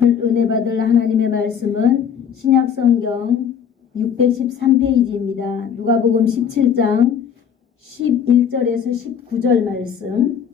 은혜 받을 하나님의 말씀은 신약성경 613페이지입니다. 누가복음 17장 11절에서 19절 말씀.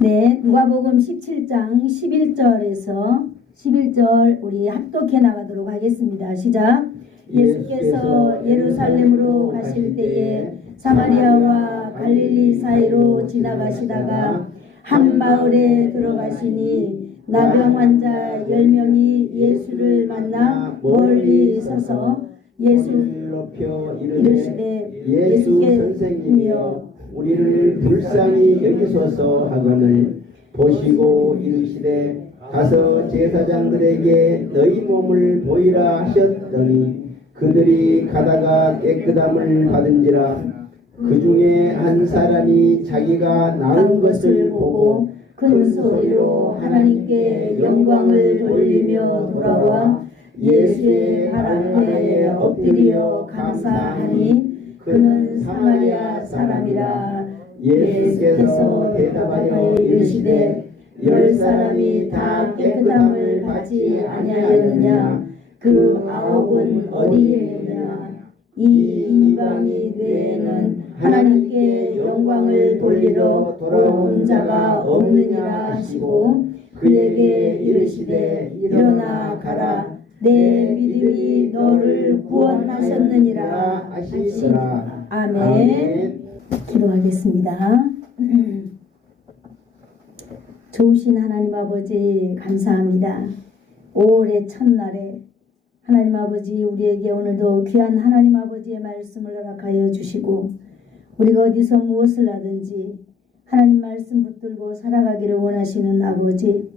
네, 누가복음 17장 11절에서 11절 우리 합독해 나가도록 하겠습니다. 시작. 예수께서 예루살렘으로 가실 때에 사마리아와 갈릴리 사이로 지나가시다가 한 마을에 들어가시니 나병 환자 10명이 예수를 만나 멀리 서서 예수를 높여 이르시되 예수 선생님이여 우리를 불쌍히 여기소서 하거늘 보시고 이르시되 가서 제사장들에게 너희 몸을 보이라 하셨더니 그들이 가다가 깨끗함을 받은지라. 그 중에 한 사람이 자기가 나은 것을 보고 큰 소리로 하나님께 영광을 돌리며 돌아와 예수의 발 앞에 엎드려 감사하니 그는 사마리아 사람이라. 예수께서 대답하여 이르시되 10사람이 다 깨끗함을 받지 아니하였느냐? 그 9은 어디에 있느냐? 이 이방인 외에는 하나님께 영광을 돌리러 돌아온 자가 없느니라 하시고 그에게 이르시되 일어나 가라 내 믿음이 너를 구원하셨느니라 하시니라. 아멘. 기도하겠습니다. 좋으신 하나님 아버지 감사합니다. 5월의 첫날에 하나님 아버지 우리에게 오늘도 귀한 하나님 아버지의 말씀을 허락하여 주시고 우리가 어디서 무엇을 하든지 하나님 말씀 붙들고 살아가기를 원하시는 아버지,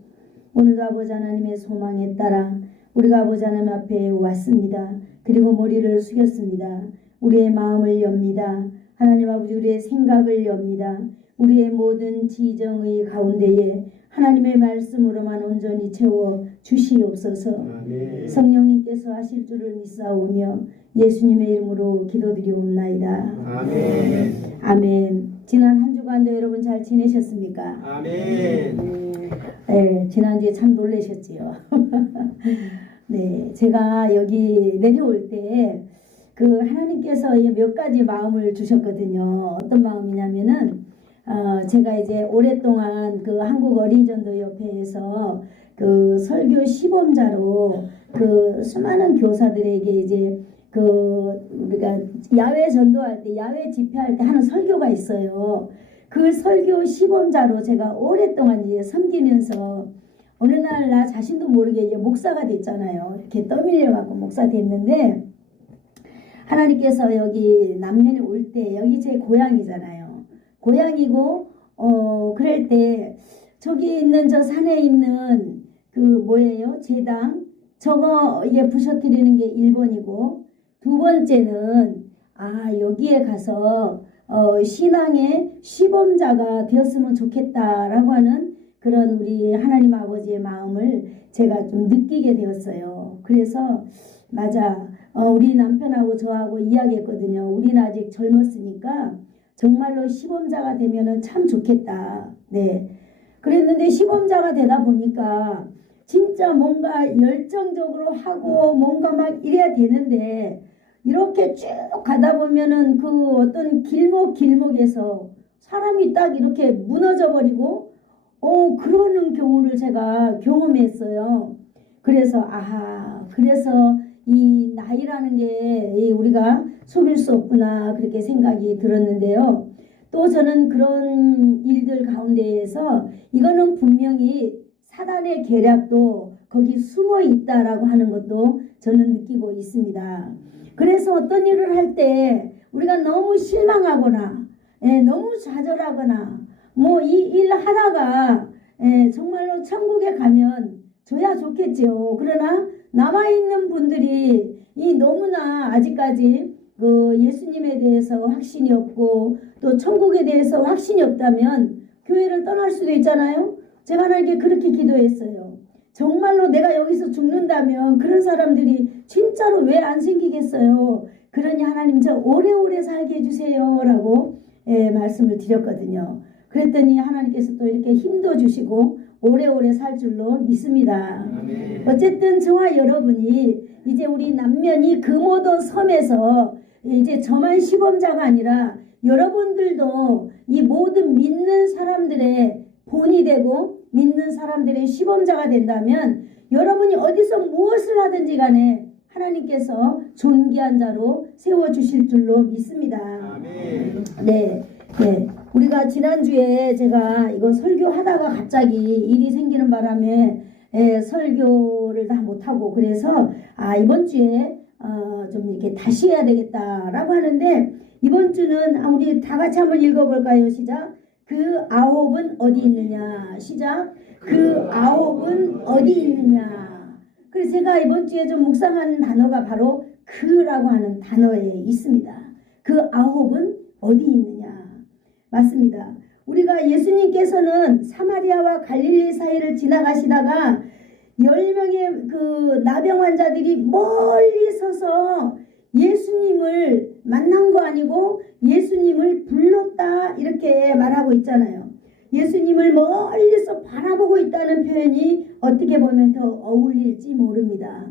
오늘도 아버지 하나님의 소망에 따라 우리가 아버지 하나님 앞에 왔습니다. 그리고 머리를 숙였습니다. 우리의 마음을 엽니다. 하나님 아버지 우리의 생각을 엽니다. 우리의 모든 지정의 가운데에 하나님의 말씀으로만 온전히 채워 주시옵소서. 아멘. 성령님께서 하실 줄을 믿사오며 예수님의 이름으로 기도드리옵나이다. 아멘. 아멘. 지난 한 주간도 여러분 잘 지내셨습니까? 아멘. 네, 지난주에 참 놀라셨지요. 네, 제가 여기 내려올 때 그 하나님께서 몇 가지 마음을 주셨거든요. 어떤 마음이냐면은 제가 이제 오랫동안 그 한국 어린이전도협회에서 그 설교 시범자로 그 수많은 교사들에게 이제 그 우리가 야외 전도할 때 야외 집회할 때 하는 설교가 있어요. 그 설교 시범자로 제가 오랫동안 이제 섬기면서 어느 날 나 자신도 모르게 이제 목사가 됐잖아요. 이렇게 떠밀려 갖고 목사 됐는데 하나님께서 여기 남면에 올 때 여기 제 고향이잖아요. 고향이고 그럴 때 저기 있는 저 산에 있는 그 뭐예요? 제당 저거 이게 부셔뜨리는 게 1번이고 두 번째는 여기에 가서 신앙의 시범자가 되었으면 좋겠다라고 하는 그런 우리 하나님 아버지의 마음을 제가 좀 느끼게 되었어요. 그래서 맞아. 우리 남편하고 저하고 이야기했거든요. 우리는 아직 젊었으니까 정말로 시범자가 되면은 참 좋겠다. 네. 그랬는데 시범자가 되다 보니까 진짜 뭔가 열정적으로 하고 뭔가 막 이래야 되는데 이렇게 쭉 가다 보면은 그 어떤 길목에서 사람이 딱 이렇게 무너져 버리고 그러는 경우를 제가 경험했어요. 그래서 그래서 이 나이라는 게 우리가 속일 수 없구나 그렇게 생각이 들었는데요. 또 저는 그런 일들 가운데에서 이거는 분명히 사단의 계략도 거기 숨어 있다라고 하는 것도 저는 느끼고 있습니다. 그래서 어떤 일을 할 때 우리가 너무 실망하거나 너무 좌절하거나 뭐 이 일 하다가 정말로 천국에 가면 줘야 좋겠지요. 그러나 남아있는 분들이 너무나 아직까지 그 예수님에 대해서 확신이 없고 또 천국에 대해서 확신이 없다면 교회를 떠날 수도 있잖아요. 제가 하나님께 그렇게 기도했어요. 정말로 내가 여기서 죽는다면 그런 사람들이 진짜로 왜 안 생기겠어요. 그러니 하나님 저 오래오래 살게 해주세요 라고 말씀을 드렸거든요. 그랬더니 하나님께서 또 이렇게 힘도 주시고 오래오래 살 줄로 믿습니다. 아멘. 어쨌든 저와 여러분이 이제 우리 남면이 금오도 섬에서 이제 저만 시범자가 아니라 여러분들도 이 모든 믿는 사람들의 본이 되고 믿는 사람들의 시범자가 된다면 여러분이 어디서 무엇을 하든지 간에 하나님께서 존귀한 자로 세워주실 줄로 믿습니다. 아멘. 네. 우리가 지난주에 제가 이거 설교하다가 갑자기 일이 생기는 바람에 설교를 다 못하고 그래서 이번 주에 좀 이렇게 다시 해야 되겠다라고 하는데 이번 주는 우리 다 같이 한번 읽어볼까요? 시작. 그 아홉은 어디 있느냐? 시작. 그 아홉은 어디 있느냐? 그래서 제가 이번 주에 좀 묵상하는 단어가 바로 그라고 하는 단어에 있습니다. 그 아홉은 어디 있느냐? 맞습니다. 우리가 예수님께서는 사마리아와 갈릴리 사이를 지나가시다가 10명의 그 나병 환자들이 멀리 서서 예수님을 만난 거 아니고 예수님을 불렀다 이렇게 말하고 있잖아요. 예수님을 멀리서 바라보고 있다는 표현이 어떻게 보면 더 어울릴지 모릅니다.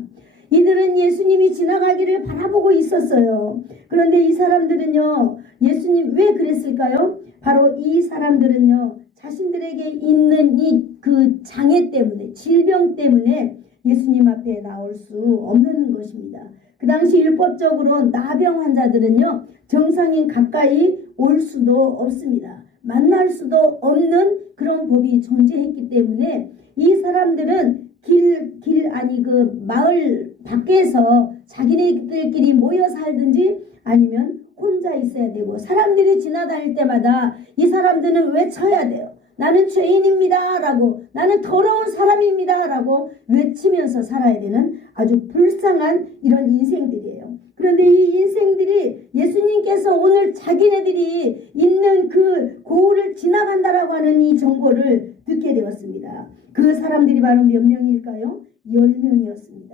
이들은 예수님이 지나가기를 바라보고 있었어요. 그런데 이 사람들은요, 예수님 왜 그랬을까요? 바로 이 사람들은요, 자신들에게 있는 이 그 장애 때문에, 질병 때문에 예수님 앞에 나올 수 없는 것입니다. 그 당시 율법적으로 나병 환자들은요, 정상인 가까이 올 수도 없습니다. 만날 수도 없는 그런 법이 존재했기 때문에 이 사람들은 그 마을 밖에서 자기네들끼리 모여 살든지 아니면 혼자 있어야 되고 사람들이 지나다닐 때마다 이 사람들은 외쳐야 돼요. 나는 죄인입니다 라고, 나는 더러운 사람입니다 라고 외치면서 살아야 되는 아주 불쌍한 이런 인생들이에요. 그런데 이 인생들이 예수님께서 오늘 자기네들이 있는 그 고을을 지나간다라고 하는 이 정보를 듣게 되었습니다. 그 사람들이 바로 몇 명일까요? 10명이었습니다.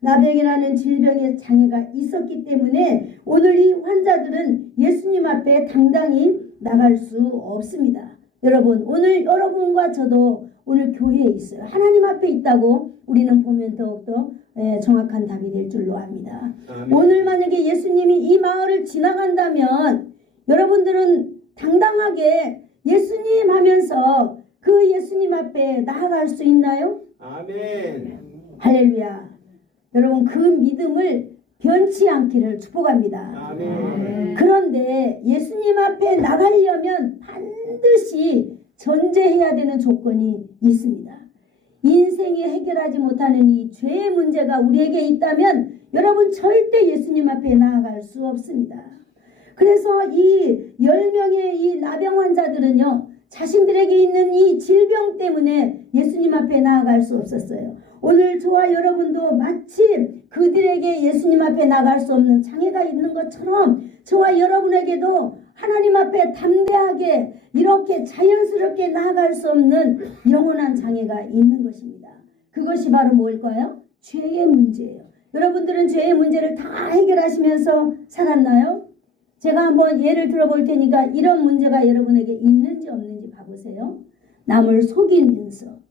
나병이라는 질병의 장애가 있었기 때문에 오늘 이 환자들은 예수님 앞에 당당히 나갈 수 없습니다. 여러분, 오늘 여러분과 저도 오늘 교회에 있어요. 하나님 앞에 있다고 우리는 보면 더욱더 정확한 답이 될 줄로 압니다. 아멘. 오늘 만약에 예수님이 이 마을을 지나간다면 여러분들은 당당하게 예수님 하면서 그 예수님 앞에 나아갈 수 있나요? 아멘. 할렐루야. 여러분, 그 믿음을 변치 않기를 축복합니다. 아멘. 그런데 예수님 앞에 나가려면 반드시 전제해야 되는 조건이 있습니다. 인생이 해결하지 못하는 이 죄의 문제가 우리에게 있다면 여러분 절대 예수님 앞에 나아갈 수 없습니다. 그래서 이 10명의 이 나병 환자들은요, 자신들에게 있는 이 질병 때문에 예수님 앞에 나아갈 수 없었어요. 오늘 저와 여러분도 마치 그들에게 예수님 앞에 나갈 수 없는 장애가 있는 것처럼 저와 여러분에게도 하나님 앞에 담대하게 이렇게 자연스럽게 나아갈 수 없는 영원한 장애가 있는 것입니다. 그것이 바로 뭘까요? 죄의 문제예요. 여러분들은 죄의 문제를 다 해결하시면서 살았나요? 제가 한번 예를 들어볼 테니까 이런 문제가 여러분에게 있는지 없는지 봐보세요. 남을 속이면서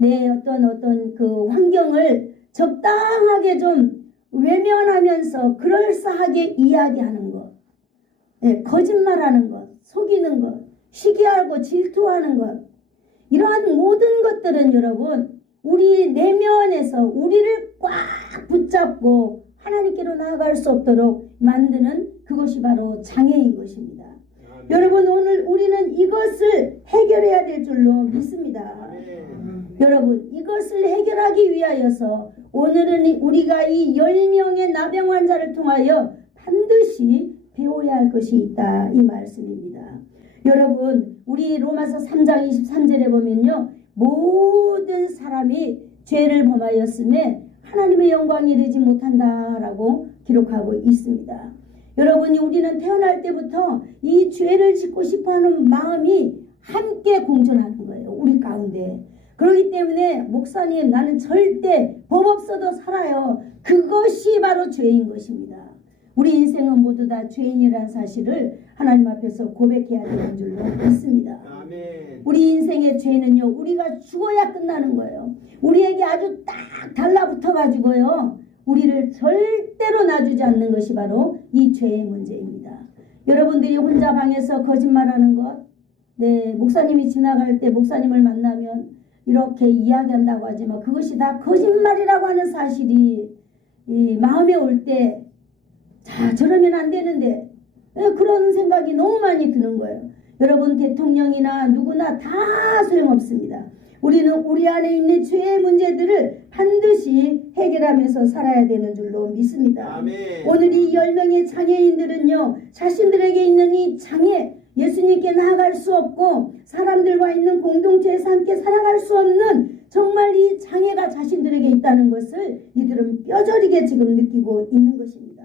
내 어떤 그 환경을 적당하게 좀 외면하면서 그럴싸하게 이야기하는 것, 거짓말하는 것, 속이는 것, 시기하고 질투하는 것, 이러한 모든 것들은 여러분 우리 내면에서 우리를 꽉 붙잡고 하나님께로 나아갈 수 없도록 만드는 그것이 바로 장애인 것입니다. 아멘. 여러분, 오늘 우리는 이것을 해결해야 될 줄로 믿습니다. 여러분, 이것을 해결하기 위하여서 오늘은 우리가 이 10명의 나병 환자를 통하여 반드시 배워야 할 것이 있다, 이 말씀입니다. 여러분, 우리 로마서 3장 23절에 보면요, 모든 사람이 죄를 범하였음에 하나님의 영광에 이르지 못한다라고 기록하고 있습니다. 여러분이 우리는 태어날 때부터 이 죄를 짓고 싶어하는 마음이 함께 공존하는 거예요, 우리 가운데. 그렇기 때문에 목사님, 나는 절대 법 없어도 살아요. 그것이 바로 죄인 것입니다. 우리 인생은 모두 다 죄인이라는 사실을 하나님 앞에서 고백해야 되는 줄로 믿습니다. 아멘. 우리 인생의 죄는요, 우리가 죽어야 끝나는 거예요. 우리에게 아주 딱 달라붙어 가지고요, 우리를 절대로 놔주지 않는 것이 바로 이 죄의 문제입니다. 여러분들이 혼자 방에서 거짓말하는 것, 네, 목사님이 지나갈 때 목사님을 만나면 이렇게 이야기한다고 하지만 그것이 다 거짓말이라고 하는 사실이 이 마음에 올 때, 자, 저러면 안 되는데, 그런 생각이 너무 많이 드는 거예요. 여러분, 대통령이나 누구나 다 소용없습니다. 우리는 우리 안에 있는 죄의 문제들을 반드시 해결하면서 살아야 되는 줄로 믿습니다. 아멘. 오늘 이 10명의 장애인들은요, 자신들에게 있는 이 장애, 예수님께 나아갈 수 없고 사람들과 있는 공동체에서 함께 살아갈 수 없는 정말 이 장애가 자신들에게 있다는 것을 이들은 뼈저리게 지금 느끼고 있는 것입니다.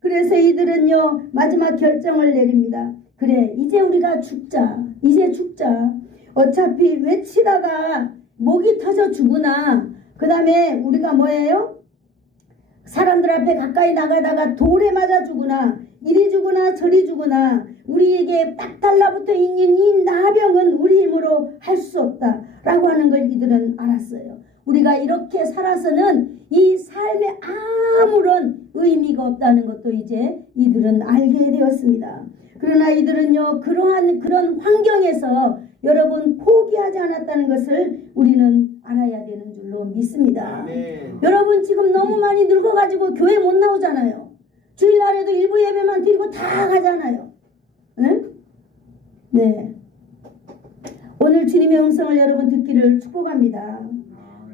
그래서 이들은요, 마지막 결정을 내립니다. 그래, 이제 우리가 죽자. 이제 죽자. 어차피 외치다가 목이 터져 죽으나, 그 다음에 우리가 뭐예요? 사람들 앞에 가까이 나가다가 돌에 맞아 죽으나, 이리 죽으나 저리 죽으나, 우리에게 딱 달라붙어 있는 이 나병은 우리 힘으로 할 수 없다 라고 하는 걸 이들은 알았어요. 우리가 이렇게 살아서는 이 삶에 아무런 의미가 없다는 것도 이제 이들은 알게 되었습니다. 그러나 이들은요, 그런 환경에서 여러분 포기하지 않았다는 것을 우리는 알아야 되는 줄로 믿습니다. 아멘. 여러분, 지금 너무 많이 늙어가지고 교회 못 나오잖아요. 주일날에도 일부 예배만 드리고 다 가잖아요. 응? 네. 오늘 주님의 음성을 여러분 듣기를 축복합니다.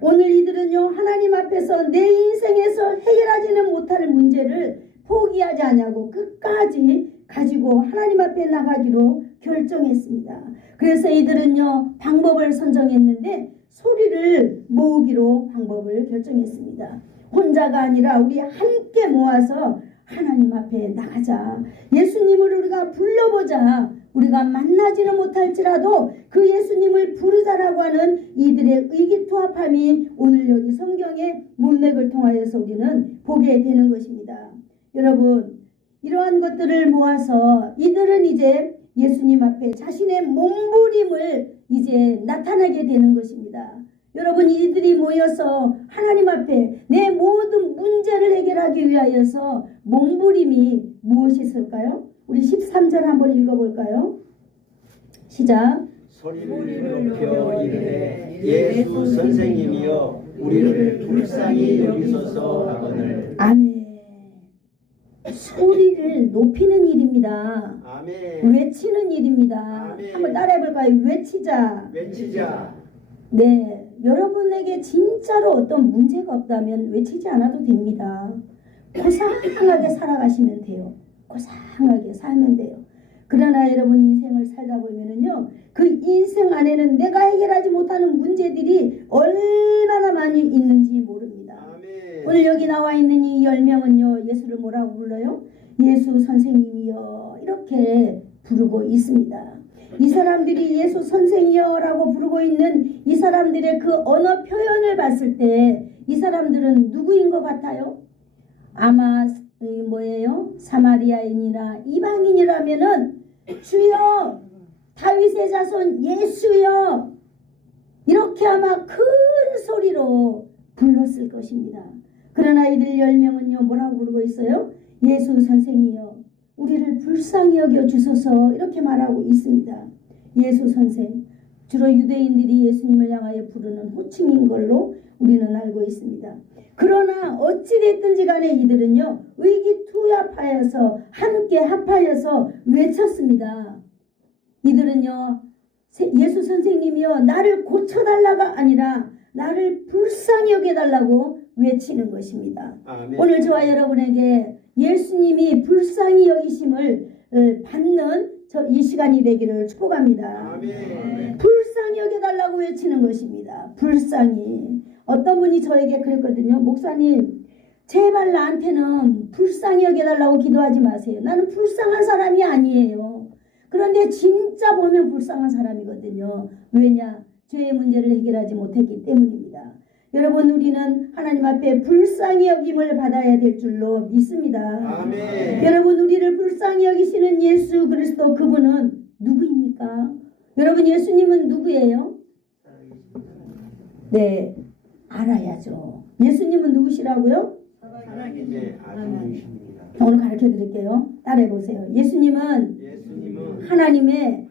오늘 이들은요, 하나님 앞에서 내 인생에서 해결하지는 못할 문제를 포기하지 않냐고 끝까지 가지고 하나님 앞에 나가기로 결정했습니다. 그래서 이들은요, 방법을 선정했는데 소리를 모으기로 방법을 결정했습니다. 혼자가 아니라 우리 함께 모아서 하나님 앞에 나가자. 예수님을 우리가 불러보자. 우리가 만나지는 못할지라도 그 예수님을 부르자라고 하는 이들의 의기투합함이 오늘 여기 성경의 문맥을 통하여서 우리는 보게 되는 것입니다. 여러분, 이러한 것들을 모아서 이들은 이제 예수님 앞에 자신의 몸부림을 이제 나타나게 되는 것입니다. 여러분, 이들이 모여서 하나님 앞에 내 모든 문제를 해결하기 위하여서 몸부림이 무엇이 있을까요? 우리 13절 한번 읽어볼까요? 시작. 소리를 높여 이르되 예수 선생님이여 우리를 불쌍히 여기소서 하거늘. 아멘. 소리를 높이는 일입니다. 아멘. 외치는 일입니다. 아멘. 한번 따라해볼까요? 외치자. 외치자. 네, 여러분에게 진짜로 어떤 문제가 없다면 외치지 않아도 됩니다. 고상하게 살아가시면 돼요. 고상하게 살면 돼요. 그러나 여러분, 인생을 살다 보면은요, 그 인생 안에는 내가 해결하지 못하는 문제들이 얼마나 많이 있는지 모릅니다. 아멘. 오늘 여기 나와 있는 이 10명은요, 예수를 뭐라고 불러요? 예수 선생님이여, 이렇게 부르고 있습니다. 이 사람들이 예수 선생이여 라고 부르고 있는 이 사람들의 그 언어 표현을 봤을 때 이 사람들은 누구인 것 같아요? 아마 뭐예요? 사마리아인이나 이방인이라면은 주여, 다윗의 자손 예수여, 이렇게 아마 큰 소리로 불렀을 것입니다. 그러나 이들 10명은요, 뭐라고 부르고 있어요? 예수 선생이여, 우리를 불쌍히 여겨 주소서, 이렇게 말하고 있습니다. 예수 선생, 주로 유대인들이 예수님을 향하여 부르는 호칭인 걸로 우리는 알고 있습니다. 그러나 어찌됐든지 간에 이들은요, 의기투합하여서 함께 합하여서 외쳤습니다. 이들은요, 예수 선생님이여 나를 고쳐달라가 아니라 나를 불쌍히 여겨달라고 외치는 것입니다. 아멘. 오늘 저와 여러분에게 예수님이 불쌍히 여기심을 받는 이 시간이 되기를 축복합니다. 아멘. 불쌍히 여겨달라고 외치는 것입니다. 불쌍히. 어떤 분이 저에게 그랬거든요. 목사님, 제발 나한테는 불쌍히 여겨달라고 기도하지 마세요. 나는 불쌍한 사람이 아니에요. 그런데 진짜 보면 불쌍한 사람이거든요. 왜냐? 죄의 문제를 해결하지 못했기 때문입니다. 여러분, 우리는 하나님 앞에 불쌍히 여김을 받아야 될 줄로 믿습니다. 아멘. 여러분, 우리를 불쌍히 여기시는 예수 그리스도, 그분은 누구입니까? 여러분 예수님은 누구예요? 네, 알아야죠. 예수님은 누구시라고요? 하나님의 아들이십니다. 오늘 가르쳐 드릴게요. 따라해 보세요. 예수님은 하나님의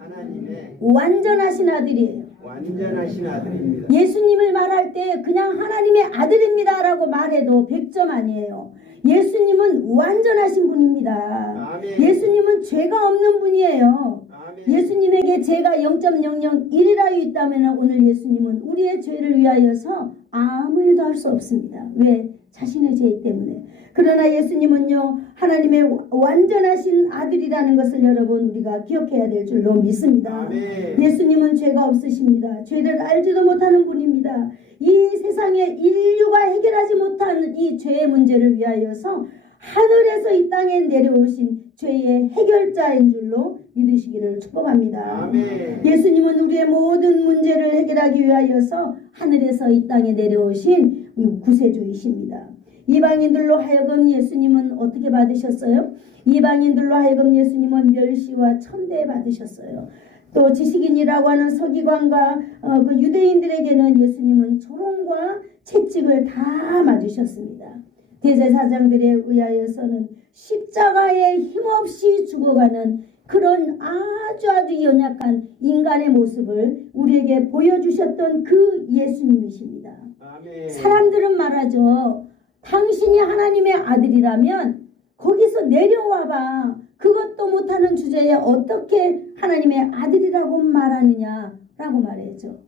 완전하신 아들이에요. 완전하신 아들입니다. 예수님을 말할 때 그냥 하나님의 아들입니다 라고 말해도 100점 아니에요. 예수님은 완전하신 분입니다. 아멘. 예수님은 죄가 없는 분이에요. 아멘. 예수님에게 죄가 0.001이라도 있다면 오늘 예수님은 우리의 죄를 위하여서 아무 일도 할 수 없습니다. 왜? 자신의 죄 때문에. 그러나 예수님은요 하나님의 완전하신 아들이라는 것을 여러분 우리가 기억해야 될 줄로 믿습니다. 아멘. 예수님은 죄가 없으십니다. 죄를 알지도 못하는 분입니다. 이 세상에 인류가 해결하지 못한 이 죄의 문제를 위하여서 하늘에서 이 땅에 내려오신 죄의 해결자인 줄로 믿으시기를 축복합니다. 아멘. 예수님은 우리의 모든 문제를 해결하기 위하여서 하늘에서 이 땅에 내려오신 구세주이십니다. 이방인들로 하여금 예수님은 어떻게 받으셨어요? 이방인들로 하여금 예수님은 멸시와 천대 받으셨어요. 또 지식인이라고 하는 서기관과 그 유대인들에게는 예수님은 조롱과 채찍을 다 맞으셨습니다. 대제사장들에 의하여서는 십자가에 힘없이 죽어가는 그런 아주 연약한 인간의 모습을 우리에게 보여주셨던 그 예수님이십니다. 아멘. 사람들은 말하죠. 당신이 하나님의 아들이라면 거기서 내려와봐. 그것도 못하는 주제에 어떻게 하나님의 아들이라고 말하느냐라고 말해죠.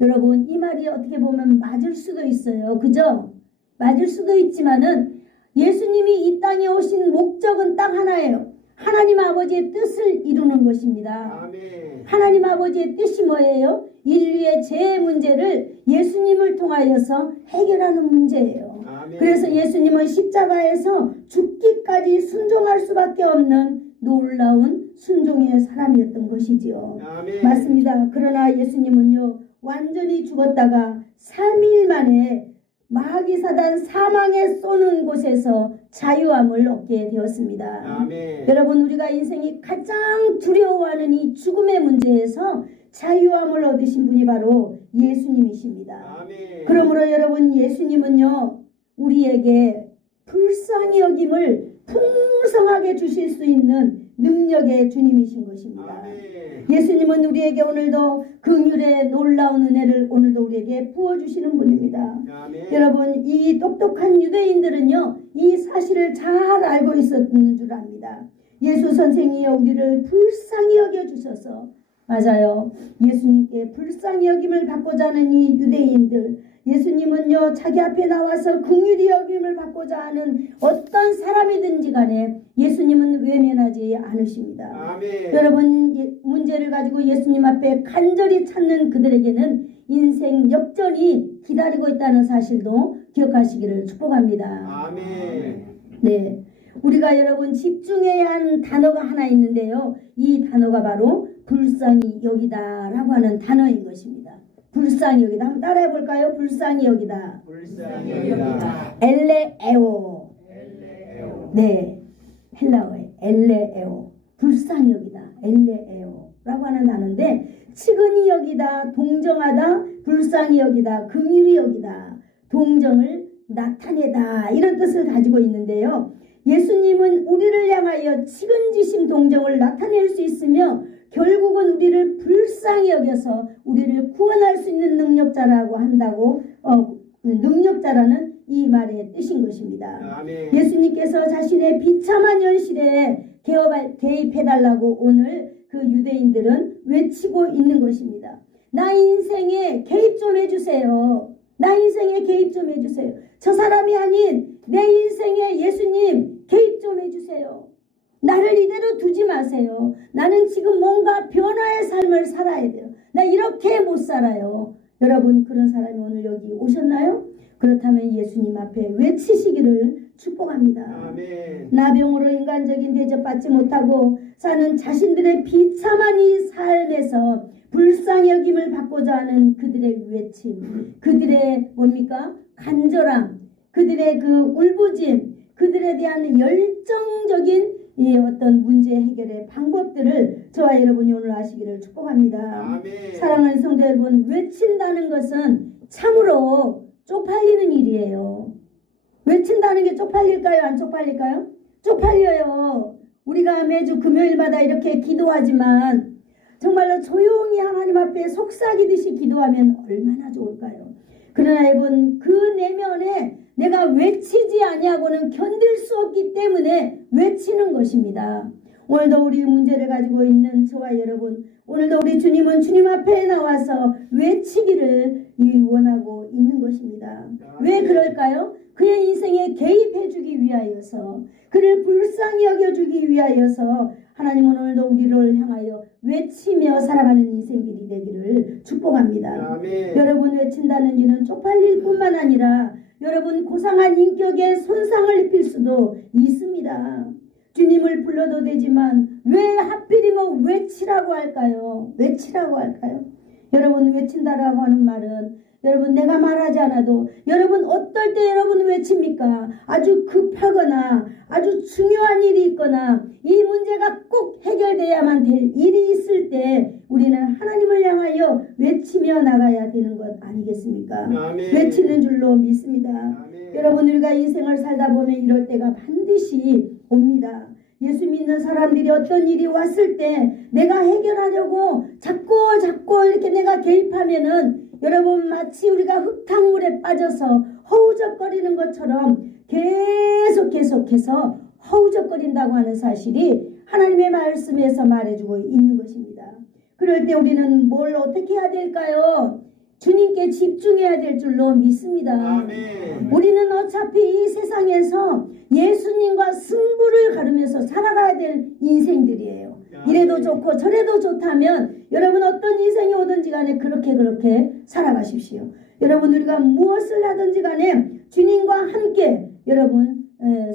여러분 이 말이 어떻게 보면 맞을 수도 있어요. 그죠? 맞을 수도 있지만은 예수님이 이 땅에 오신 목적은 딱 하나예요. 하나님 아버지의 뜻을 이루는 것입니다. 아멘. 하나님 아버지의 뜻이 뭐예요? 인류의 죄의 문제를 예수님을 통하여서 해결하는 문제예요. 아멘. 그래서 예수님은 십자가에서 죽기까지 순종할 수밖에 없는 놀라운 순종의 사람이었던 것이지요. 아멘. 맞습니다. 그러나 예수님은요 완전히 죽었다가 3일 만에 마귀사단 사망에 쏘는 곳에서 자유함을 얻게 되었습니다. 아멘. 여러분 우리가 인생이 가장 두려워하는 이 죽음의 문제에서 자유함을 얻으신 분이 바로 예수님이십니다. 아멘. 그러므로 여러분 예수님은요 우리에게 불쌍히 여김을 풍성하게 주실 수 있는 능력의 주님이신 것입니다. 아멘. 예수님은 우리에게 오늘도 긍휼의 놀라운 은혜를 오늘도 우리에게 부어주시는 분입니다. 아멘. 여러분 이 똑똑한 유대인들은요 이 사실을 잘 알고 있었는 줄 압니다. 예수 선생이여 우리를 불쌍히 여겨주셔서 맞아요. 예수님께 불쌍히 여김을 받고자 하는 이 유대인들 예수님은요 자기 앞에 나와서 긍휼히 여김을 받고자 하는 어떤 사람이든지 간에 예수님은 외면하지 않으십니다. 아멘. 여러분 문제를 가지고 예수님 앞에 간절히 찾는 그들에게는 인생 역전이 기다리고 있다는 사실도 기억하시기를 축복합니다. 아멘. 네, 우리가 여러분 집중해야 하는 단어가 하나 있는데요. 이 단어가 바로 불쌍히 여기다 라고 하는 단어인 것입니다. 불쌍히 여기다. 한번 따라해 볼까요? 불쌍히 여기다. 불쌍히 여기다. 엘레에오. 엘레에오. 네, 헬라어에 엘레에오. 불쌍히 여기다. 엘레에오 라고 하는 단어인데 치근히 여기다, 동정하다, 불쌍히 여기다, 긍휼히 여기다, 동정을 나타내다 이런 뜻을 가지고 있는데요. 예수님은 우리를 향하여 치근지심 동정을 나타낼 수 있으며 결국은 우리를 불쌍히 여겨서 우리를 구원할 수 있는 능력자라고 한다고 능력자라는 이 말의 뜻인 것입니다. 아멘. 예수님께서 자신의 비참한 현실에 개입해달라고 오늘 그 유대인들은 외치고 있는 것입니다. 나 인생에 개입 좀 해주세요. 나 인생에 개입 좀 해주세요. 저 사람이 아닌 내 인생에 예수님 개입 좀 해주세요. 나를 이대로 두지 마세요. 나는 지금 뭔가 변화의 삶을 살아야 돼요. 나 이렇게 못 살아요. 여러분 그런 사람이 오늘 여기 오셨나요? 그렇다면 예수님 앞에 외치시기를 축복합니다. 아멘. 나병으로 인간적인 대접받지 못하고 사는 자신들의 비참한 이 삶에서 불쌍히 여김을 받고자 하는 그들의 외침, 그들의 뭡니까? 간절함, 그들의 그 울부짖음, 그들에 대한 열정적인 이 어떤 문제 해결의 방법들을 저와 여러분이 오늘 아시기를 축복합니다. 아멘. 사랑하는 성도 여러분, 외친다는 것은 참으로 쪽팔리는 일이에요. 외친다는 게 쪽팔릴까요? 안 쪽팔릴까요? 쪽팔려요. 우리가 매주 금요일마다 이렇게 기도하지만 정말로 조용히 하나님 앞에 속삭이듯이 기도하면 얼마나 좋을까요? 그러나 여러분, 그 내면에 내가 외치지 아니하고는 견딜 수 없기 때문에 외치는 것입니다. 오늘도 우리 문제를 가지고 있는 저와 여러분, 오늘도 우리 주님은 주님 앞에 나와서 외치기를 원하고 있는 것입니다. 왜 그럴까요? 그의 인생에 개입해주기 위하여서, 그를 불쌍히 여겨주기 위하여서 하나님은 오늘도 우리를 향하여 외치며 살아가는 인생들이 되기를 축복합니다. 아멘. 여러분, 외친다는 일은 쪽팔릴 뿐만 아니라 여러분 고상한 인격에 손상을 입힐 수도 있습니다. 주님을 불러도 되지만 왜 하필이면 외치라고 할까요? 외치라고 할까요? 여러분, 외친다라고 하는 말은 여러분 내가 말하지 않아도 여러분 어떨 때 여러분 외칩니까? 아주 급하거나 아주 중요한 일이 있거나 이 문제가 꼭 해결돼야만 될 일이 있을 때 우리는 하나님을 향하여 외치며 나가야 되는 것 아니겠습니까? 아멘. 외치는 줄로 믿습니다. 아멘. 여러분, 우리가 인생을 살다 보면 이럴 때가 반드시 옵니다. 예수 믿는 사람들이 어떤 일이 왔을 때 내가 해결하려고 자꾸 이렇게 내가 개입하면은 여러분 마치 우리가 흙탕물에 빠져서 허우적거리는 것처럼 계속해서 허우적거린다고 하는 사실이 하나님의 말씀에서 말해주고 있는 것입니다. 그럴 때 우리는 뭘 어떻게 해야 될까요? 주님께 집중해야 될 줄로 믿습니다. 아멘. 우리는 어차피 이 세상에서 예수님과 승부를 가르면서 살아가야 될 인생들이에요. 이래도 좋고 저래도 좋다면 여러분 어떤 인생이 오든지 간에 그렇게 살아가십시오. 여러분, 우리가 무엇을 하든지 간에 주님과 함께 여러분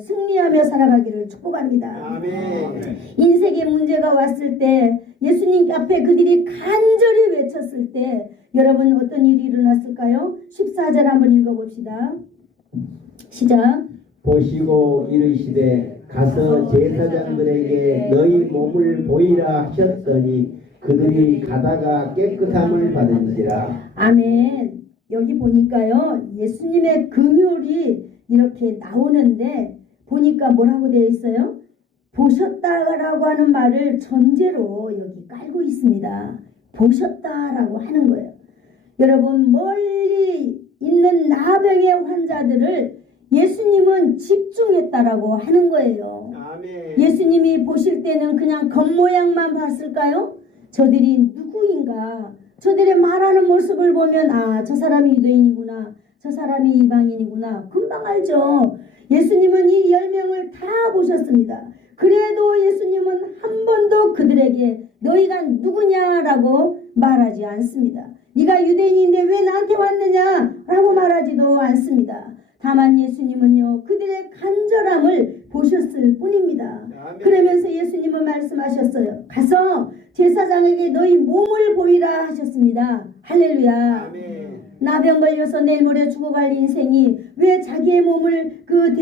승리하며 살아가기를 축복합니다. 아멘. 인생의 문제가 왔을 때 예수님 앞에 그들이 간절히 외쳤을 때 여러분 어떤 일이 일어났을까요? 14절 한번 읽어봅시다. 시작. 보시고 이르시되 가서 제사장들에게 너희 몸을 보이라 하셨더니 그들이 가다가 깨끗함을 받은지라. 아멘. 여기 보니까요 예수님의 긍휼이 이렇게 나오는데 보니까 뭐라고 되어 있어요? 보셨다라고 하는 말을 전제로 여기 깔고 있습니다. 보셨다라고 하는 거예요. 여러분, 멀리 있는 나병의 환자들을 예수님은 집중했다라고 하는 거예요. 아멘. 예수님이 보실 때는 그냥 겉모양만 봤을까요? 저들이 누구인가? 저들의 말하는 모습을 보면 아, 저 사람이 유대인이구나, 저 사람이 이방인이구나 금방 알죠. 예수님은 이 10명을 다 보셨습니다. 그래도 예수님은 한 번도 그들에게 너희가 누구냐라고 말하지 않습니다. 네가 유대인인데 왜 나한테 왔느냐라고 말하지도 않습니다. 다만 예수님은요 그들의 간절함을 보셨을 뿐입니다. 아멘. 그러면서 예수님은 말씀하셨어요. 가서 제사장에게 너희 몸을 보이라 하셨습니다. 할렐루야. 아멘. 나병 걸려서 내일 모레 죽어갈 인생이 왜 자기의 몸을 그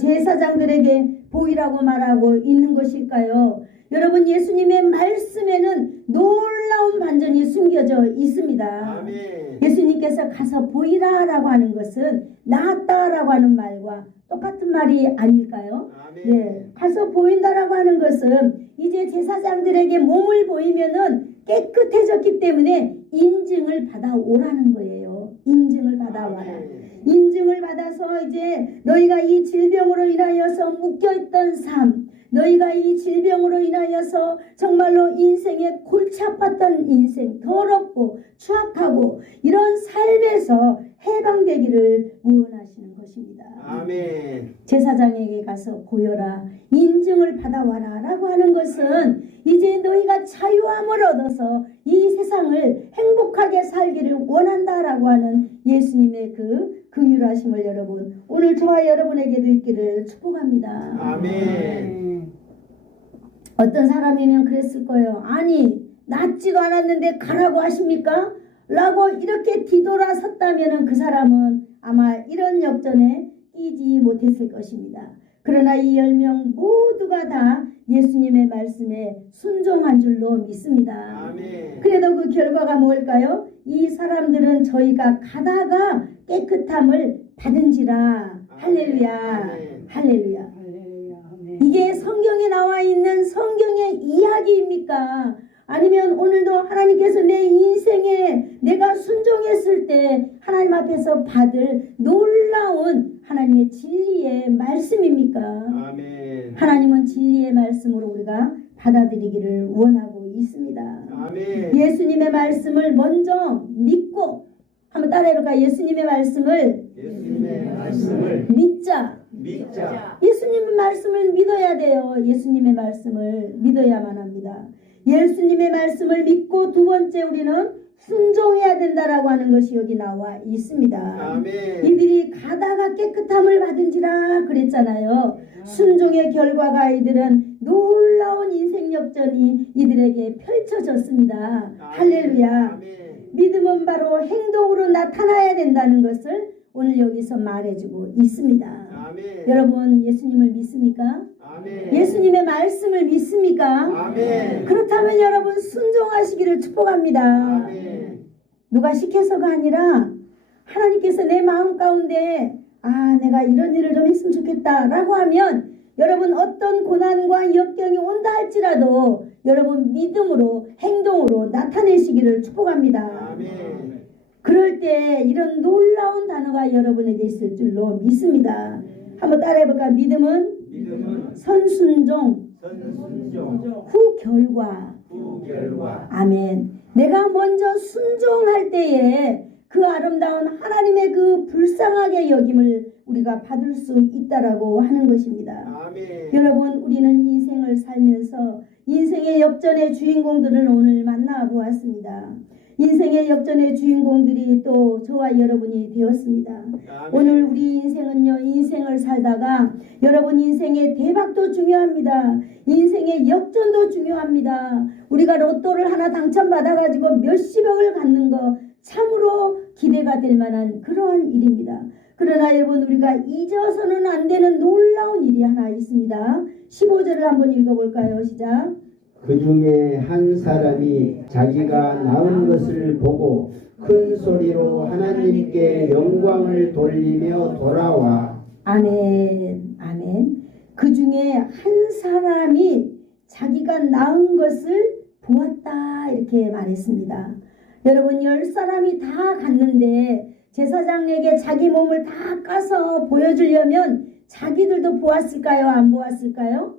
제사장들에게 보이라고 말하고 있는 것일까요? 여러분, 예수님의 말씀에는 놀라운 반전이 숨겨져 있습니다. 아멘. 예수님께서 가서 보이라라고 하는 것은 나았다라고 하는 말과 똑같은 말이 아닐까요? 아멘. 네, 가서 보인다라고 하는 것은 이제 제사장들에게 몸을 보이면은 깨끗해졌기 때문에 인증을 받아오라는 거예요. 인증을 받아와라. 아멘. 인증을 받아서 이제 너희가 이 질병으로 인하여서 묶여있던 삶, 너희가 이 질병으로 인하여서 정말로 인생에 골치 아팠던 인생, 더럽고 추악하고 이런 삶에서 해방되기를 원하시는 것입니다. 아멘. 제사장에게 가서 보여라, 인증을 받아와라 라고 하는 것은 이제 너희가 자유함을 얻어서 이 세상을 행복하게 살기를 원한다라고 하는 예수님의 그 긍휼하심을 여러분 오늘 저와 여러분에게도 있기를 축복합니다. 아멘. 어떤 사람이면 그랬을 거예요. 아니 낫지도 않았는데 가라고 하십니까? 라고 이렇게 뒤돌아섰다면 그 사람은 아마 이런 역전에 끼지 못했을 것입니다. 그러나 이 10명 모두가 다 예수님의 말씀에 순종한 줄로 믿습니다. 아멘. 그래도 그 결과가 뭘까요? 이 사람들은 저희가 가다가 깨끗함을 받은지라. 할렐루야. 아멘. 할렐루야. 할렐루야. 아멘. 이게 성경에 나와 있는 성경의 이야기입니까? 아니면 오늘도 하나님께서 내 인생에 내가 순종했을 때 하나님 앞에서 받을 놀라운 하나님의 진리의 말씀입니까? 아멘. 하나님은 진리의 말씀으로 우리가 받아들이기를 원하고 있습니다. 아멘. 예수님의 말씀을 먼저 믿고 한번 따라해볼까요? 예수님의 말씀을 예수님의 말씀을 믿자. 믿자. 예수님의 말씀을 믿어야 돼요. 예수님의 말씀을 믿어야만 합니다. 예수님의 말씀을 믿고 두 번째 우리는 순종해야 된다라고 하는 것이 여기 나와 있습니다. 아멘. 이들이 가다가 깨끗함을 받은지라 그랬잖아요. 순종의 결과가 이들은 놀라운 인생 역전이 이들에게 펼쳐졌습니다. 할렐루야. 아멘. 믿음은 바로 행동으로 나타나야 된다는 것을 오늘 여기서 말해주고 있습니다. 아멘. 여러분 예수님을 믿습니까? 아멘. 예수님의 말씀을 믿습니까? 아멘. 그렇다면 여러분 순종하시기를 축복합니다. 아멘. 누가 시켜서가 아니라 하나님께서 내 마음 가운데 내가 이런 일을 좀 했으면 좋겠다 라고 하면 여러분 어떤 고난과 역경이 온다 할지라도 여러분 믿음으로 행동으로 나타내시기를 축복합니다. 아멘. 그럴 때 이런 놀라운 단어가 여러분에게 있을 줄로 믿습니다. 한번 따라해볼까요? 믿음은 믿음은 선순종 선순종 후 결과. 후 결과. 아멘. 내가 먼저 순종할 때에 그 아름다운 하나님의 그 불쌍하게 여김을 우리가 받을 수 있다라고 하는 것입니다. 아멘. 여러분 우리는 인생을 살면서 인생의 역전의 주인공들을 오늘 만나보았습니다. 인생의 역전의 주인공들이 또 저와 여러분이 되었습니다. 아멘. 오늘 우리 인생은요, 인생을 살다가 여러분 인생의 대박도 중요합니다. 인생의 역전도 중요합니다. 우리가 로또를 하나 당첨받아가지고 몇십억을 갖는 거 참으로 기대가 될 만한 그러한 일입니다. 그러나 여러분 우리가 잊어서는 안 되는 놀라운 일이 하나 있습니다. 15절을 한번 읽어볼까요? 시작. 그 중에 한 사람이 자기가 낳은 것을 보고 큰 소리로 하나님께 영광을 돌리며 돌아와. 아멘. 아멘. 그 중에 한 사람이 자기가 낳은 것을 보았다 이렇게 말했습니다. 여러분 10사람이 다 갔는데 제사장에게 자기 몸을 다 까서 보여주려면 자기들도 보았을까요? 안 보았을까요?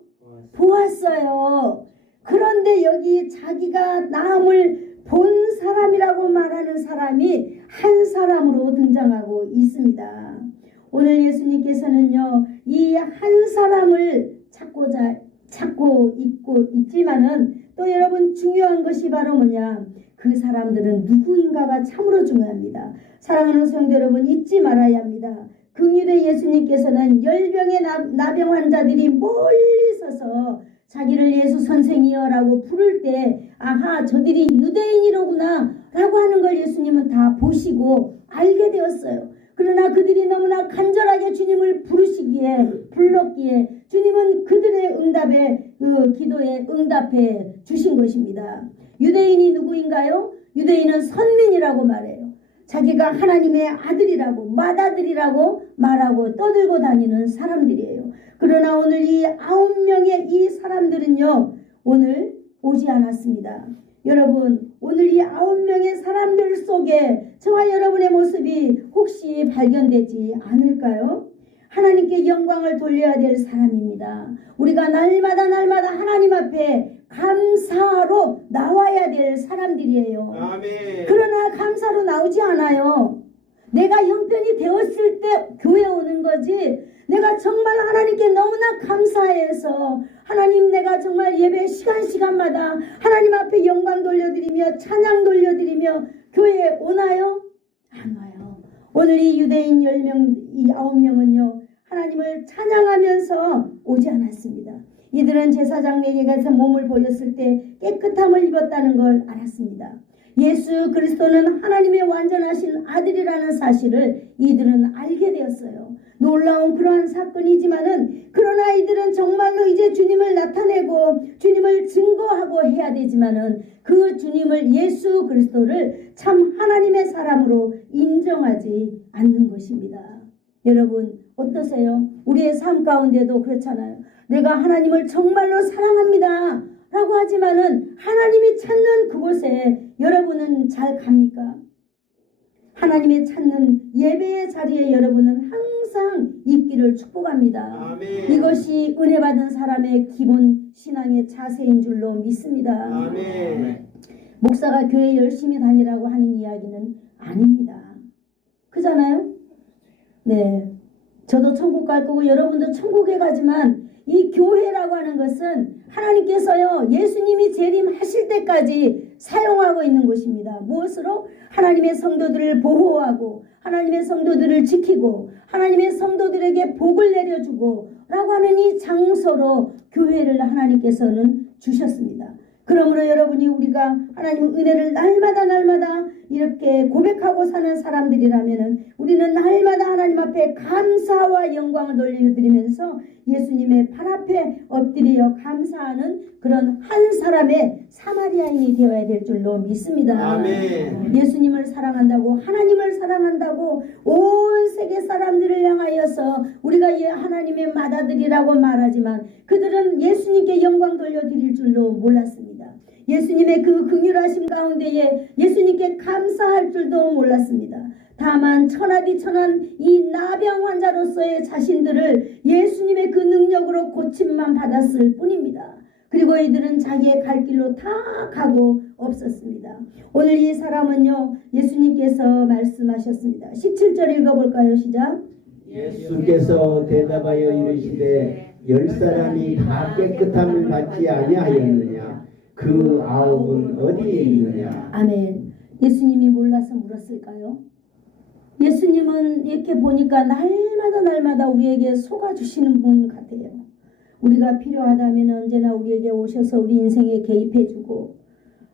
보았어요. 그런데 여기 자기가 나음을 본 사람이라고 말하는 사람이 한 사람으로 등장하고 있습니다. 오늘 예수님께서는요, 이 한 사람을 찾고 있지만은 또 여러분 중요한 것이 바로 뭐냐? 그 사람들은 누구인가가 참으로 중요합니다. 사랑하는 성도 여러분 잊지 말아야 합니다. 긍휼의 예수님께서는 열병의 나병 환자들이 멀리 서서 자기를 예수 선생이여라고 부를 때 아하 저들이 유대인이로구나 라고 하는 걸 예수님은 다 보시고 알게 되었어요. 그러나 그들이 너무나 간절하게 주님을 불렀기에 주님은 그들의 응답에 그 기도에 응답해 주신 것입니다. 유대인이 누구인가요? 유대인은 선민이라고 말해요. 자기가 하나님의 아들이라고 맏아들이라고 말하고 떠들고 다니는 사람들이에요. 그러나 오늘 이 9명의 이 사람들은요 오늘 오지 않았습니다. 여러분 오늘 이 9명의 사람들 속에 저와 여러분의 모습이 혹시 발견되지 않을까요? 하나님께 영광을 돌려야 될 사람입니다. 우리가 날마다 하나님 앞에 감사로 나와야 될 사람들이에요. 아멘. 그러나 감사로 나오지 않아요. 내가 형편이 되었을 때 교회 오는 거지 내가 정말 하나님께 너무나 감사해서 하나님 내가 정말 예배 시간마다 하나님 앞에 영광 돌려드리며 찬양 돌려드리며 교회에 오나요? 안 와요. 오늘 이 유대인 10명, 이 9명은요 하나님을 찬양하면서 오지 않았습니다. 이들은 제사장에게 가서 몸을 보였을 때 깨끗함을 입었다는 걸 알았습니다. 예수 그리스도는 하나님의 완전하신 아들이라는 사실을 이들은 알게 되었어요. 놀라운 그러한 사건이지만은 그러나 이들은 정말로 이제 주님을 나타내고 주님을 증거하고 해야 되지만은 그 주님을 예수 그리스도를 참 하나님의 사람으로 인정하지 않는 것입니다. 여러분 어떠세요? 우리의 삶 가운데도 그렇잖아요. 내가 하나님을 정말로 사랑합니다 라고 하지만은 하나님이 찾는 그곳에 여러분은 잘 갑니까? 하나님의 찾는 예배의 자리에 여러분은 항상 있기를 축복합니다. 아멘. 이것이 은혜 받은 사람의 기본 신앙의 자세인 줄로 믿습니다. 아멘. 목사가 교회 열심히 다니라고 하는 이야기는 아닙니다. 그잖아요? 네. 저도 천국 갈 거고 여러분도 천국에 가지만 이 교회라고 하는 것은 하나님께서요 예수님이 재림하실 때까지 사용하고 있는 곳입니다. 무엇으로? 하나님의 성도들을 보호하고 하나님의 성도들을 지키고 하나님의 성도들에게 복을 내려주고 라고 하는 이 장소로 교회를 하나님께서는 주셨습니다. 그러므로 여러분이 우리가 하나님 은혜를 날마다 이렇게 고백하고 사는 사람들이라면 우리는 날마다 하나님 앞에 감사와 영광을 돌려드리면서 예수님의 발 앞에 엎드려 감사하는 그런 한 사람의 사마리아인이 되어야 될 줄로 믿습니다. 아멘. 예수님을 사랑한다고 하나님을 사랑한다고 온 세계 사람들을 향하여서 우리가 하나님의 맏아들이라고 말하지만 그들은 예수님께 영광 돌려드릴 줄로 몰랐습니다. 예수님의 그 긍휼하심 가운데에 예수님께 감사할 줄도 몰랐습니다. 다만 천하디천한 이 나병 환자로서의 자신들을 예수님의 그 능력으로 고침만 받았을 뿐입니다. 그리고 이들은 자기의 갈 길로 다 가고 없었습니다. 오늘 이 사람은요 예수님께서 말씀하셨습니다. 17절 읽어볼까요? 시작. 예수께서 대답하여 이르시되 10사람이 다 깨끗함을 받지 아니하였느냐? 그 9은 어디에 있느냐? 아멘. 예수님이 몰라서 물었을까요? 예수님은 이렇게 보니까 날마다 우리에게 속아주시는 분 같아요. 우리가 필요하다면 언제나 우리에게 오셔서 우리 인생에 개입해주고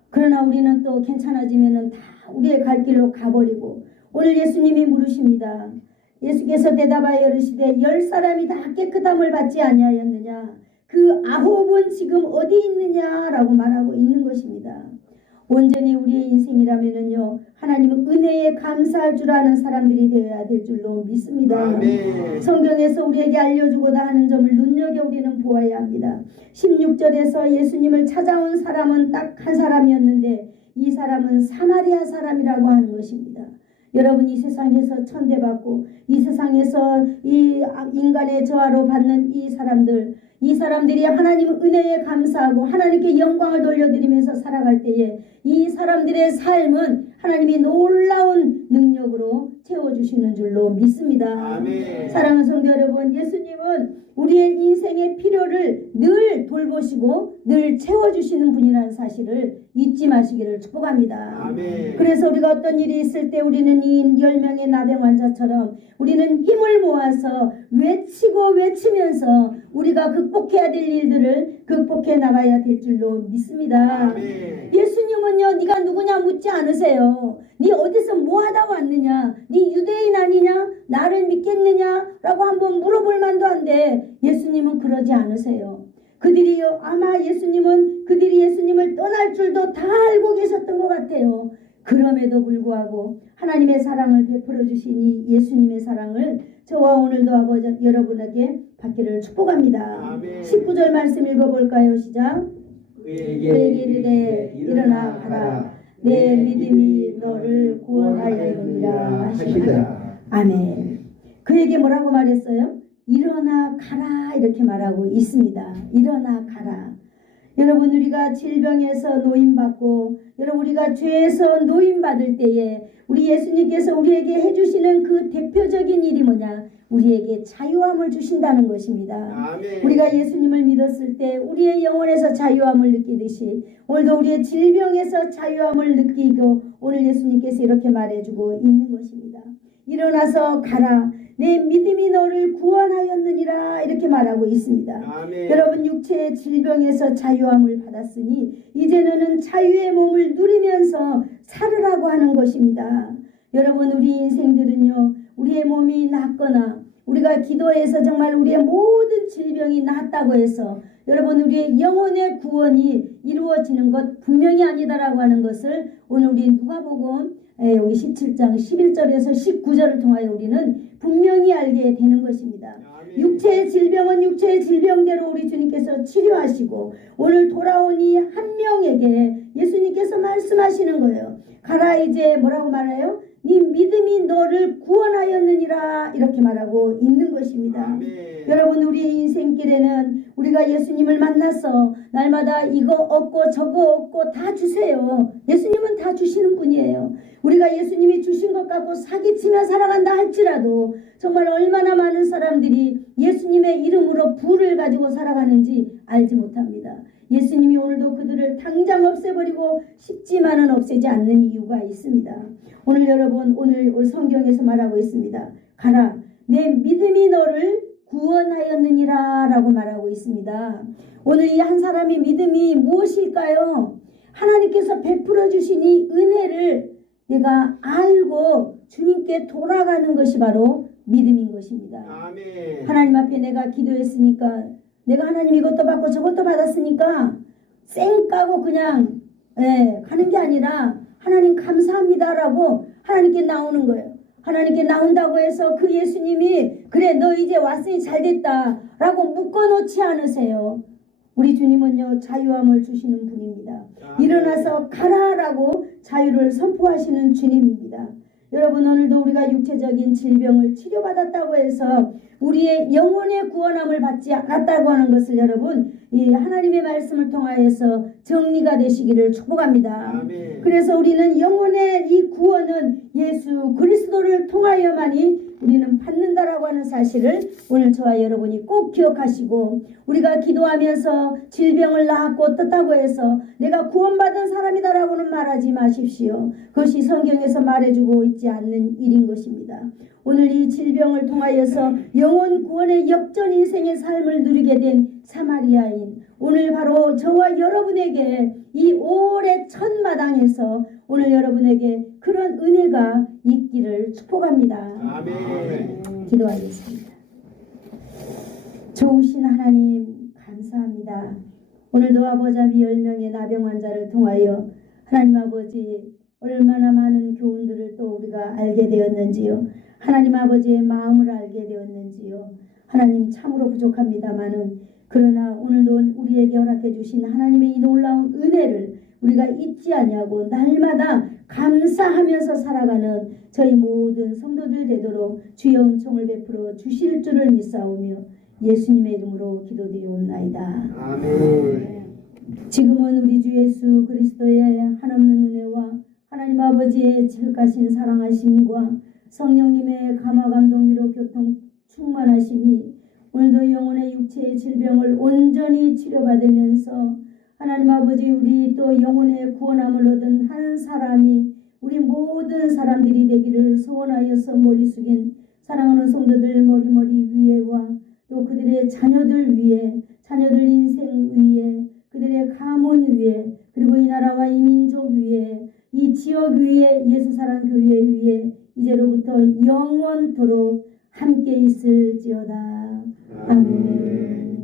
그러나 우리는 또 괜찮아지면 다 우리의 갈 길로 가버리고 오늘 예수님이 물으십니다. 예수께서 대답하여 이르시되 10사람이 다 깨끗함을 받지 아니하였느냐? 그 9은 지금 어디 있느냐라고 말하고 있는 것입니다. 온전히 우리의 인생이라면요 하나님은 은혜에 감사할 줄 아는 사람들이 되어야 될 줄로 믿습니다. 아멘. 성경에서 우리에게 알려주고자 하는 점을 눈여겨 우리는 보아야 합니다. 16절에서 예수님을 찾아온 사람은 딱 한 사람이었는데 이 사람은 사마리아 사람이라고 하는 것입니다. 여러분 이 세상에서 천대받고 이 세상에서 이 인간의 저하로 받는 이 사람들이 하나님 은혜에 감사하고 하나님께 영광을 돌려드리면서 살아갈 때에 이 사람들의 삶은 하나님이 놀라운 능력으로 채워주시는 줄로 믿습니다. 아멘. 사랑하는 성도 여러분, 예수님은 우리의 인생의 필요를 늘 돌보시고 늘 채워주시는 분이라는 사실을 잊지 마시기를 축복합니다. 아멘. 그래서 우리가 어떤 일이 있을 때 우리는 이 10명의 나병 환자처럼 우리는 힘을 모아서 외치면서 우리가 극복해야 될 일들을 극복해 나가야 될 줄로 믿습니다. 아멘. 예수님은요 네가 누구냐 묻지 않으세요. 네 어디서 뭐하다 왔느냐, 네 유대인 아니냐, 나를 믿겠느냐 라고 한번 물어볼 만도 한데 예수님은 그러지 않으세요. 그들이요 아마 그들이 예수님을 떠날 줄도 다 알고 계셨던 것 같아요. 그럼에도 불구하고 하나님의 사랑을 베풀어 주신 이 예수님의 사랑을 저와 오늘도 아버지 여러분에게 받기를 축복합니다. 아멘. 19절 말씀 읽어볼까요? 시작. 그에게 이르되 일어나 가라. 내 믿음이 너를 구원하였느니라 하시더라. 아멘. 그에게 뭐라고 말했어요? 일어나 가라 이렇게 말하고 있습니다. 일어나 가라. 여러분 우리가 질병에서 노임받고 여러분 우리가 죄에서 노임받을 때에 우리 예수님께서 우리에게 해주시는 그 대표적인 일이 뭐냐? 우리에게 자유함을 주신다는 것입니다. 아멘. 우리가 예수님을 믿었을 때 우리의 영혼에서 자유함을 느끼듯이 오늘도 우리의 질병에서 자유함을 느끼고 오늘 예수님께서 이렇게 말해주고 있는 것입니다. 일어나서 가라. 내 믿음이 너를 구원하였느니라 이렇게 말하고 있습니다. 아멘. 여러분 육체의 질병에서 자유함을 받았으니 이제 너는 자유의 몸을 누리면서 살으라고 하는 것입니다. 여러분 우리 인생들은요 우리의 몸이 낫거나 우리가 기도해서 정말 우리의 모든 질병이 낫다고 해서 여러분 우리의 영혼의 구원이 이루어지는 것 분명히 아니다라고 하는 것을 오늘 우리 누가복음 여기 17장 11절에서 19절을 통하여 우리는 분명히 알게 되는 것입니다. 아멘. 육체의 질병은 육체의 질병대로 우리 주님께서 치료하시고 오늘 돌아온 이 한 명에게 예수님께서 말씀하시는 거예요. 가라 이제 뭐라고 말해요? 네 믿음이 너를 구원하였느니라 이렇게 말하고 있는 것입니다. 아멘. 여러분 우리의 인생길에는 우리가 예수님을 만나서 날마다 이거 얻고 저거 얻고 다 주세요. 예수님은 다 주시는 분이에요. 우리가 예수님이 주신 것 갖고 사기치며 살아간다 할지라도 정말 얼마나 많은 사람들이 예수님의 이름으로 부를 가지고 살아가는지 알지 못합니다. 예수님이 오늘도 그들을 당장 없애버리고 싶지만은 없애지 않는 이유가 있습니다. 오늘 여러분 오늘 성경에서 말하고 있습니다. 가라 내 믿음이 너를 구원하였느니라 라고 말하고 있습니다. 오늘 이 한 사람의 믿음이 무엇일까요? 하나님께서 베풀어 주신 이 은혜를 내가 알고 주님께 돌아가는 것이 바로 믿음인 것입니다. 아멘. 하나님 앞에 내가 기도했으니까 내가 하나님 이것도 받고 저것도 받았으니까 쌩 까고 그냥 가는 게 아니라 하나님 감사합니다라고 하나님께 나오는 거예요. 하나님께 나온다고 해서 그 예수님이 그래 너 이제 왔으니 잘됐다 라고 묶어놓지 않으세요. 우리 주님은요 자유함을 주시는 분입니다. 일어나서 가라라고 자유를 선포하시는 주님입니다. 여러분 오늘도 우리가 육체적인 질병을 치료받았다고 해서 우리의 영혼의 구원함을 받지 않았다고 하는 것을 여러분 이 하나님의 말씀을 통하여서 정리가 되시기를 축복합니다. 아멘. 그래서 우리는 영혼의 이 구원은 예수 그리스도를 통하여만이 우리는 받는다라고 하는 사실을 오늘 저와 여러분이 꼭 기억하시고 우리가 기도하면서 질병을 낳았고 떴다고 해서 내가 구원받은 사람이다라고는 말하지 마십시오. 그것이 성경에서 말해주고 있지 않는 일인 것입니다. 오늘 이 질병을 통하여서 영혼 구원의 역전 인생의 삶을 누리게 된 사마리아인 오늘 바로 저와 여러분에게 이 5월의 첫 마당에서 오늘 여러분에게 그런 은혜가 있기를 축복합니다. 아멘. 기도하겠습니다. 좋으신 하나님 감사합니다. 오늘도 아버지 10명의 나병 환자를 통하여 하나님 아버지 얼마나 많은 교훈들을 또 우리가 알게 되었는지요. 하나님 아버지의 마음을 알게 되었는지요. 하나님 참으로 부족합니다마는 그러나 오늘도 우리에게 허락해 주신 하나님의 이 놀라운 은혜를 우리가 잊지 아니하고 날마다 감사하면서 살아가는 저희 모든 성도들 되도록 주의 은총을 베풀어 주실 줄을 믿사오며 예수님의 이름으로 기도드리옵나이다. 아멘. 지금은 우리 주 예수 그리스도의 한없는 은혜와 하나님 아버지의 지극하신 사랑하심과 성령님의 감화 감동 위로 교통 충만하심이 오늘도 영혼의 육체의 질병을 온전히 치료받으면서 하나님 아버지 우리 또 영혼의 구원함을 얻은 한 사람이 우리 모든 사람들이 되기를 소원하여서 머리 숙인 사랑하는 성도들 머리 위에와 또 그들의 자녀들 위에 자녀들 인생 위에 그들의 가문 위에 그리고 이 나라와 이 민족 위에 이 지역 위에 예수사랑교회 위에 이제로부터 영원토록 함께 있을지어다. 아멘.